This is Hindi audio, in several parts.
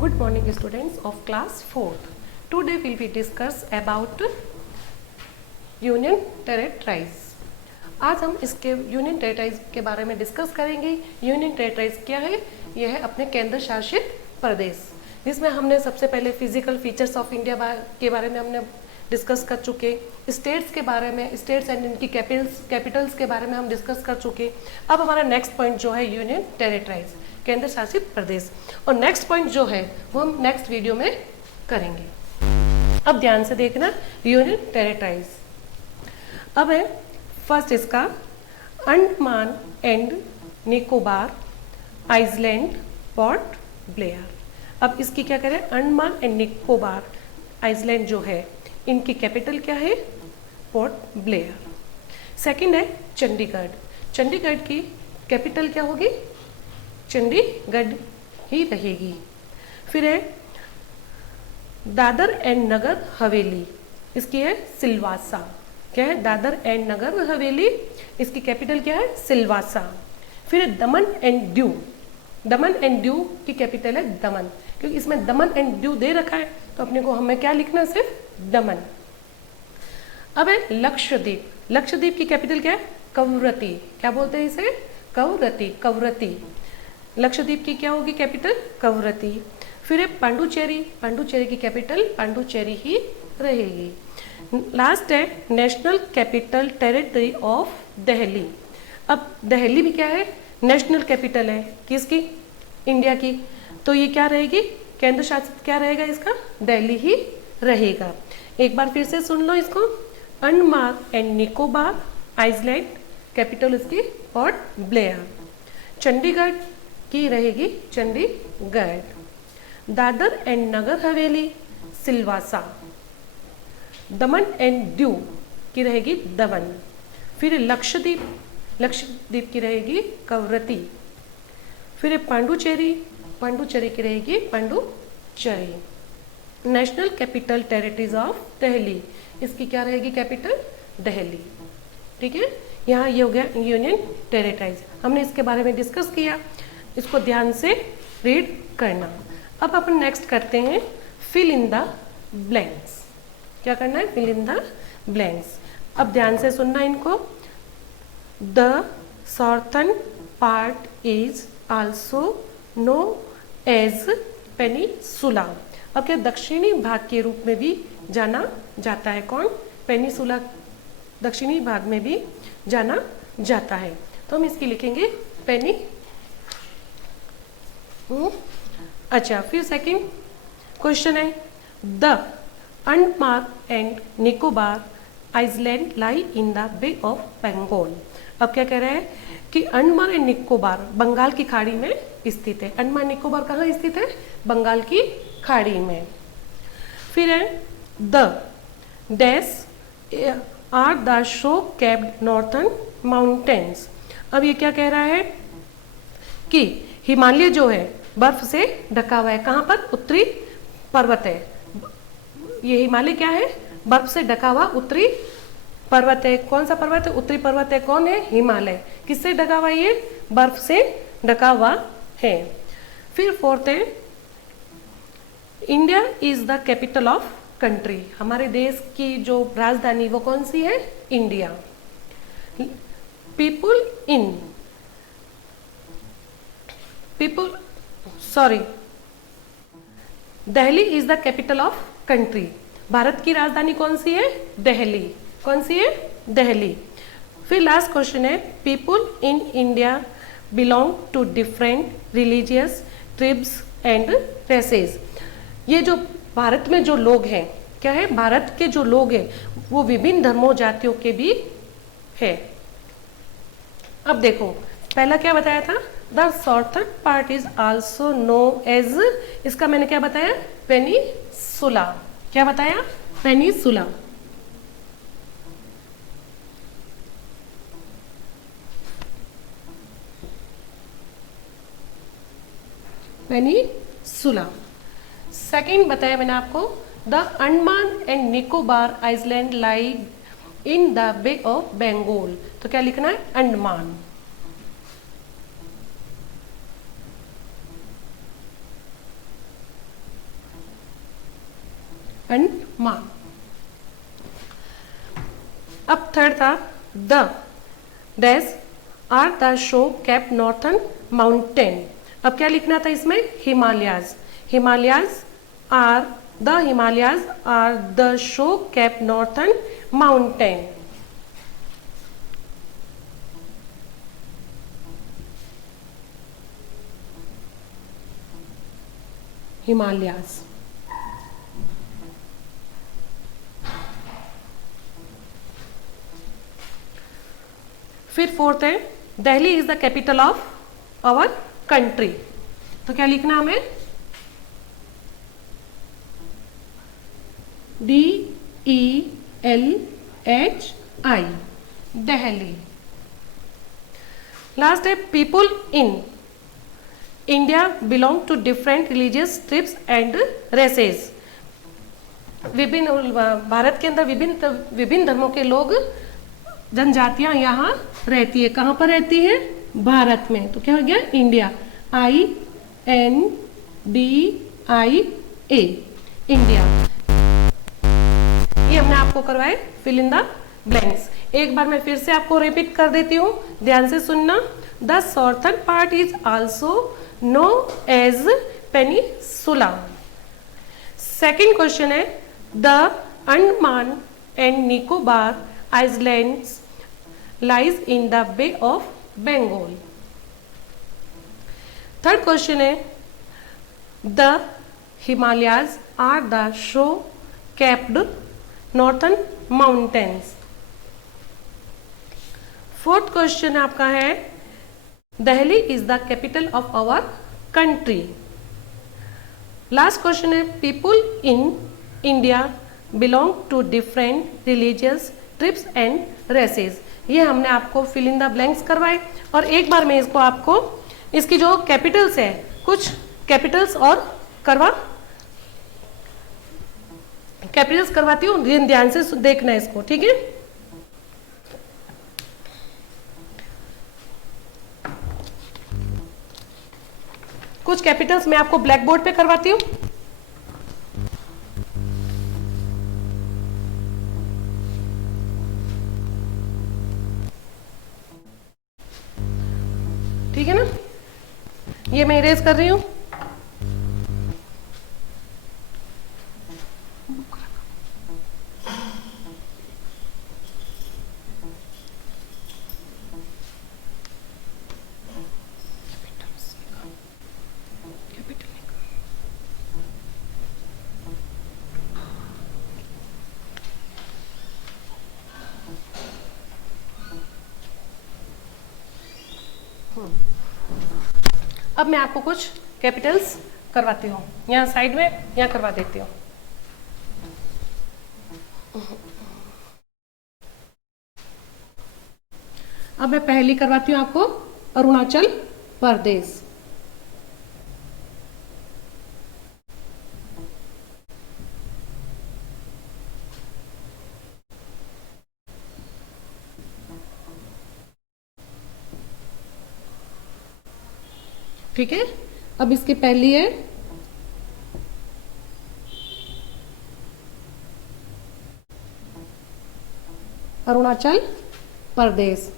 Good morning students of class 4th. Today we will discuss about union territories. आज हम इसके यूनियन टेरिटरीज के बारे में डिस्कस करेंगे। यूनियन टेरिटरीज क्या है? यह है अपने केंद्र शासित प्रदेश, जिसमें हमने सबसे पहले फिजिकल फीचर्स ऑफ इंडिया के बारे में हमने डिस्कस कर चुके। स्टेट्स के बारे में, स्टेट्स एंड इनकी कैपिटल्स के बारे में हम डिस्कस कर चुके। अब हमारा नेक्स्ट पॉइंट जो है यूनियन टेरिटरीज, केंद्र शासित प्रदेश, और नेक्स्ट पॉइंट जो है वो हम नेक्स्ट वीडियो में करेंगे। अब ध्यान से देखना यूनियन टेरिटरीज। अब है फर्स्ट इसका अंडमान एंड निकोबार आइसलैंड पोर्ट ब्लेयर। अब इसकी क्या करें? अंडमान एंड निकोबार आइसलैंड जो है इनकी कैपिटल क्या है? Port Blair. सेकंड है चंडीगढ़। चंडीगढ़ की कैपिटल क्या होगी? चंडीगढ़ ही रहेगी। फिर है दादर एंड नगर हवेली, इसकी है सिलवासा। क्या है? दादर एंड नगर हवेली, इसकी कैपिटल क्या है? सिलवासा। फिर है दमन and Diu. Daman and Diu की कैपिटल है दमन, क्योंकि इसमें दमन एंड दीव दे रखा है तो अपने को हमें क्या लिखना? सिर्फ दमन। अब है लक्षद्वीप। लक्षद्वीप की कैपिटल क्या है? कवरत्ती। क्या बोलते हैं इसे? कवरत्ती। कवरत्ती लक्षद्वीप की क्या होगी कैपिटल? कवरत्ती। फिर है पांडुचेरी। पांडुचेरी की कैपिटल पांडुचेरी ही रहेगी। लास्ट है national capital territory of Delhi. अब दिल्ली भी क्या है? नेशनल कैपिटल है किसकी? इंडिया की। तो ये क्या रहेगी? केंद्र शासित क्या रहेगा इसका? दिल्ली ही रहेगा। एक बार फिर से सुन लो इसको। Andaman and Nicobar island, capital इसकी पोर्ट ब्लेयर। चंडीगढ़ की रहेगी Chandigarh. Dadar and Nagar Haveli Silvassa. Daman and Diu की रहेगी दमन। फिर लक्षद्वीप, लक्षद्वीप की रहेगी कवरत्ती। फिर पांडुचेरी, पांडुचेरी की रहेगी Pondicherry. National capital territories of Delhi, इसकी क्या रहेगी कैपिटल? दिल्ली। ठीक है, यहाँ ये हो गया यूनियन टेरिटरीज। हमने इसके बारे में डिस्कस किया, इसको ध्यान से रीड करना। अब अपन नेक्स्ट करते हैं फिल इन द ब्लैंक्स। क्या करना है? Fill in the blanks. अब ध्यान से सुनना इनको। The southern part is also known as peninsula. अब क्या दक्षिणी भाग के रूप में भी जाना जाता है? कौन? पेनिसुला दक्षिणी भाग में भी जाना जाता है। तो हम इसकी लिखेंगे पेनी। अच्छा, फिर सेकंड क्वेश्चन है the Andaman and Nicobar island lie in the bay of Bengal. अब क्या कह रहे हैं कि अंडमान एंड निकोबार बंगाल की खाड़ी में स्थित है। अंडमान निकोबार कहाँ स्थित है? बंगाल की खाड़ी में। फिर है the dash are the snow capped northern mountains. अब ये क्या कह रहा है कि हिमालय जो है बर्फ से ढका हुआ है। कहाँ पर? उत्तरी पर्वत है। ये हिमालय क्या है? बर्फ से ढका हुआ उत्तरी पर्वत है। कौन सा पर्वत है? उत्तरी पर्वत है। कौन है? हिमालय। किससे ढका हुआ? ये बर्फ से ढका हुआ है। फिर फोर्थ है India is the capital of country. हमारे देश की जो राजधानी वो कौन सी है? India. Delhi is the capital of country. Bharat की राजधानी कौन सी है? दिल्ली। कौन सी है? दिल्ली। फिर लास्ट क्वेश्चन है people in India belong to different religious tribes and races. ये जो भारत में जो लोग हैं, क्या है? भारत के जो लोग हैं वो विभिन्न धर्मों जातियों के भी है। अब देखो पहला क्या बताया था? The southern part is also known as, इसका मैंने क्या बताया? पेनिसुला। क्या बताया? पेनिसुला। पेनिसुला। सेकंड बताया मैंने आपको the Andaman and Nicobar island lie in the bay of Bengal. तो क्या लिखना है? अंडमान। अंडमान। अब थर्ड था the dash are the snow cap northern mountain. अब क्या लिखना था इसमें, Himalayas. Himalayas are the snow cap northern mountain. Himalayas. फिर फोर्थ है Delhi is the capital of our country. तो क्या लिखना हमें, DELHI, दिल्ली। लास्ट है people in India belong to different religious tribes and races. विभिन्न भारत के अंदर विभिन्न धर्मों के लोग, जनजातियां यहाँ रहती है। कहाँ पर रहती है, भारत में। तो क्या हो गया, इंडिया, INDIA, इंडिया। ये हमने आपको करवाए फिल इन द ब्लैंक्स। एक बार मैं फिर से आपको रिपीट कर देती हूँ, ध्यान से सुनना। The southern part is also known as peninsula. Second question है the Andaman and Nicobar islands lies in the Bay of Bengal. Third question है the Himalayas are the snow-capped northern mountains. Fourth question आपका है Delhi is the capital of our country. Last question है people in India belong to different religious tribes and races. ये हमने आपको फिल इन द ब्लैंक्स करवाए। और एक बार मैं इसको आपको इसकी जो कैपिटल्स है, कुछ कैपिटल्स और कैपिटल्स करवाती हूँ, ध्यान से देखना है इसको, ठीक है। कुछ कैपिटल्स मैं आपको ब्लैक बोर्ड पे करवाती हूँ। ठीक है ना, ये मैं इरेज कर रही हूं। अब मैं आपको कुछ कैपिटल्स करवाती हूँ, यहाँ साइड में यहाँ करवा देती हूँ। अब मैं पहली करवाती हूँ आपको अरुणाचल प्रदेश। ठीक है, अब इसकी पहली है अरुणाचल प्रदेश।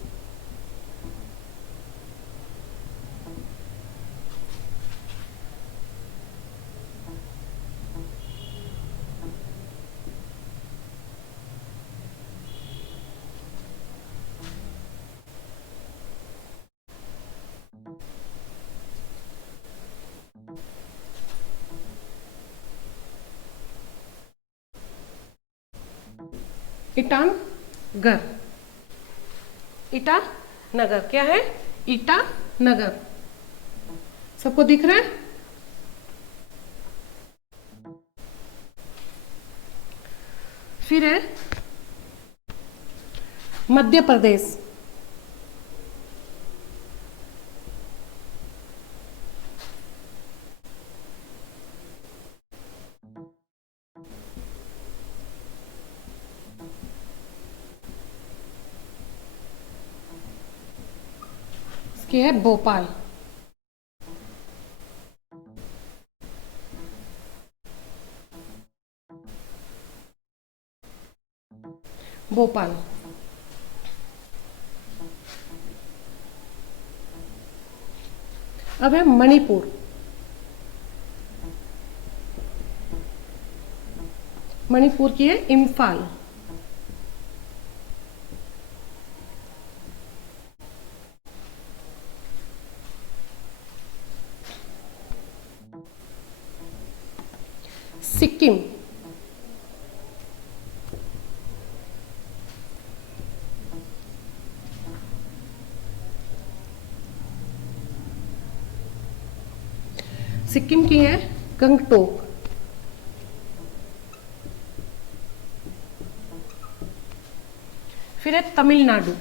ईटानगर। ईटानगर क्या है, ईटानगर। सबको दिख रहा है? फिर है मध्य प्रदेश। इसकी है भोपाल। भोपाल। अब है मणिपुर। मणिपुर की है इम्फाल। सिक्किम। सिक्किम की है गंगटोक। फिर है तमिलनाडु।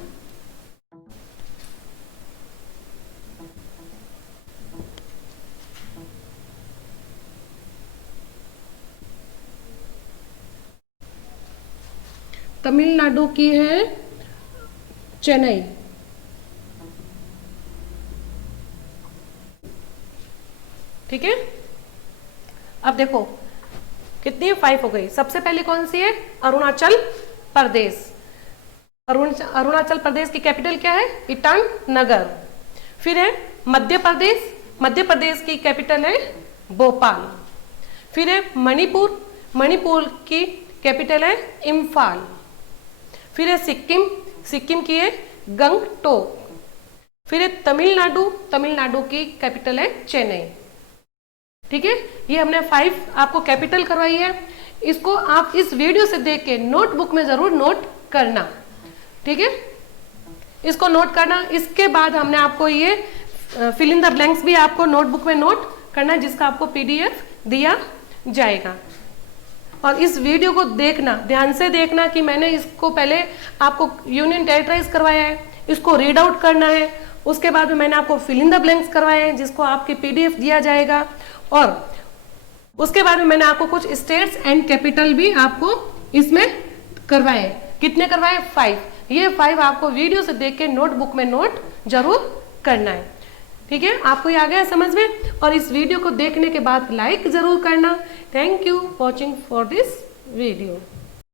तमिलनाडु की है चेन्नई। ठीक है, अब देखो कितनी 5 हो गई। सबसे पहले कौन सी है? अरुणाचल प्रदेश। अरुणाचल प्रदेश की कैपिटल क्या है? ईटानगर। फिर है मध्य प्रदेश। मध्य प्रदेश की कैपिटल है भोपाल। फिर है मणिपुर। मणिपुर की कैपिटल है इम्फाल। फिर है सिक्किम। सिक्किम की है गंगटोक। फिर है तमिलनाडु। तमिलनाडु की कैपिटल है चेन्नई। ठीक है, ये हमने 5 आपको कैपिटल करवाई है। इसको आप इस वीडियो से देख के नोटबुक में जरूर नोट करना। ठीक है, इसको नोट करना। इसके बाद हमने आपको ये फिल इन द ब्लैंक्स भी आपको नोटबुक में नोट करना है, जिसका आपको PDF दिया जाएगा। और इस वीडियो को देखना, ध्यान से देखना कि मैंने इसको पहले आपको यूनियन टेरिटरीज करवाया है, इसको रीड आउट करना है। उसके बाद में मैंने आपको फिल इन द ब्लैंक्स करवाए हैं, जिसको आपके PDF दिया जाएगा। और उसके बाद में मैंने आपको कुछ स्टेट्स एंड कैपिटल भी आपको इसमें करवाए। कितने करवाए? 5। ये 5 आपको वीडियो से देख के नोटबुक में नोट जरूर करना है। ठीक है, आपको ये आ गया समझ में? और इस वीडियो को देखने के बाद लाइक जरूर करना। Thank you watching for this video.